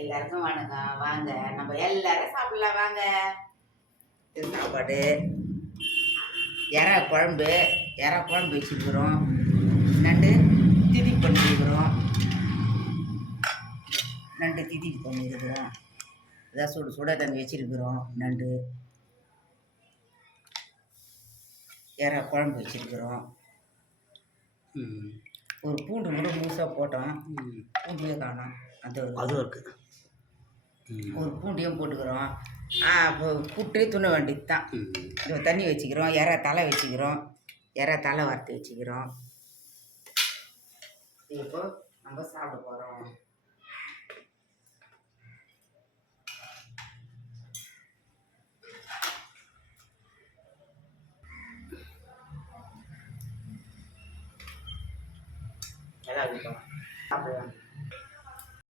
எல்லாருக்கும் வணக்கம். வாங்க நம்ம எல்லாரும் சாப்பிடலாம் வாங்க. இது சாப்பாடு எறா குழம்பு வச்சுருக்குறோம். நண்டு திதி பண்ணியிருக்கிறோம். இதான் சுட தண்ணி வச்சுருக்குறோம். நண்டு எறா குழம்பு வச்சுருக்குறோம். ஒரு பூண்டு கூட முழுசாக போட்டோம். பூண்டியே காணோம். அதுவும் இருக்குது. ஒரு பூண்டியும் போட்டுக்கிறோம். புட்டு துண வேண்டியது தான். தண்ணி வச்சுக்கிறோம். எறா தலை வச்சுக்கிறோம். எறா தலை வறுத்து வச்சுக்கிறோம். இப்போ நம்ம சாப்பிட போகிறோம். நல்லா இருக்கும். சாப்பிடுவாங்க.